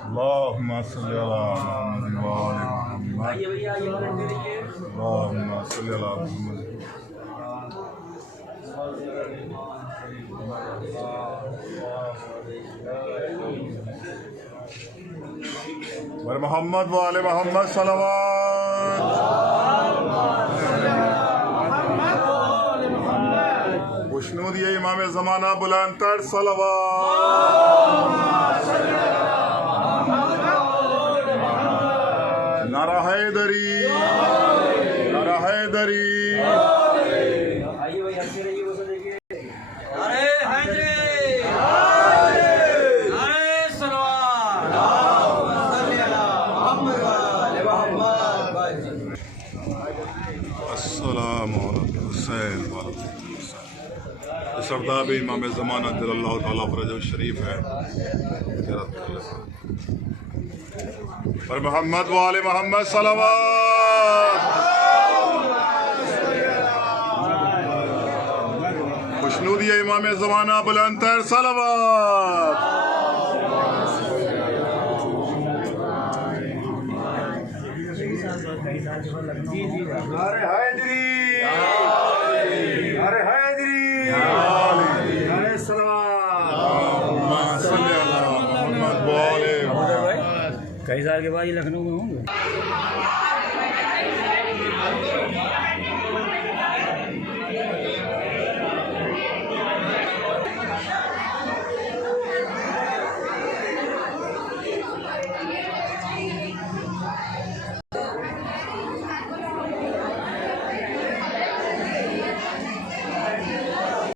अल्लाहुम्मा सल्ली अला मुहम्मद व आले मुहम्मद। अल्लाहुम्मा सल्ली अला मुहम्मद। वर मोहम्मद व आले मोहम्मद सल्लल्लाहु। खुशनूदी इमाम ज़माना बुलंदतर सल्लल्लाहु। नारा हैदरी, नारा हैदरी। सरदाब इमाम ज़माना अल्लाह ताला फरज शरीफ है। और मोहम्मद वाले मोहम्मद सल्लल्लाहु। खुशनूदी इमाम ज़माना बुलंदतर सल्लल्लाहु। अरे हैदरी, अरे हैदरी, अरे सलाम। कई साल के बाद ये लखनऊ में होंगे।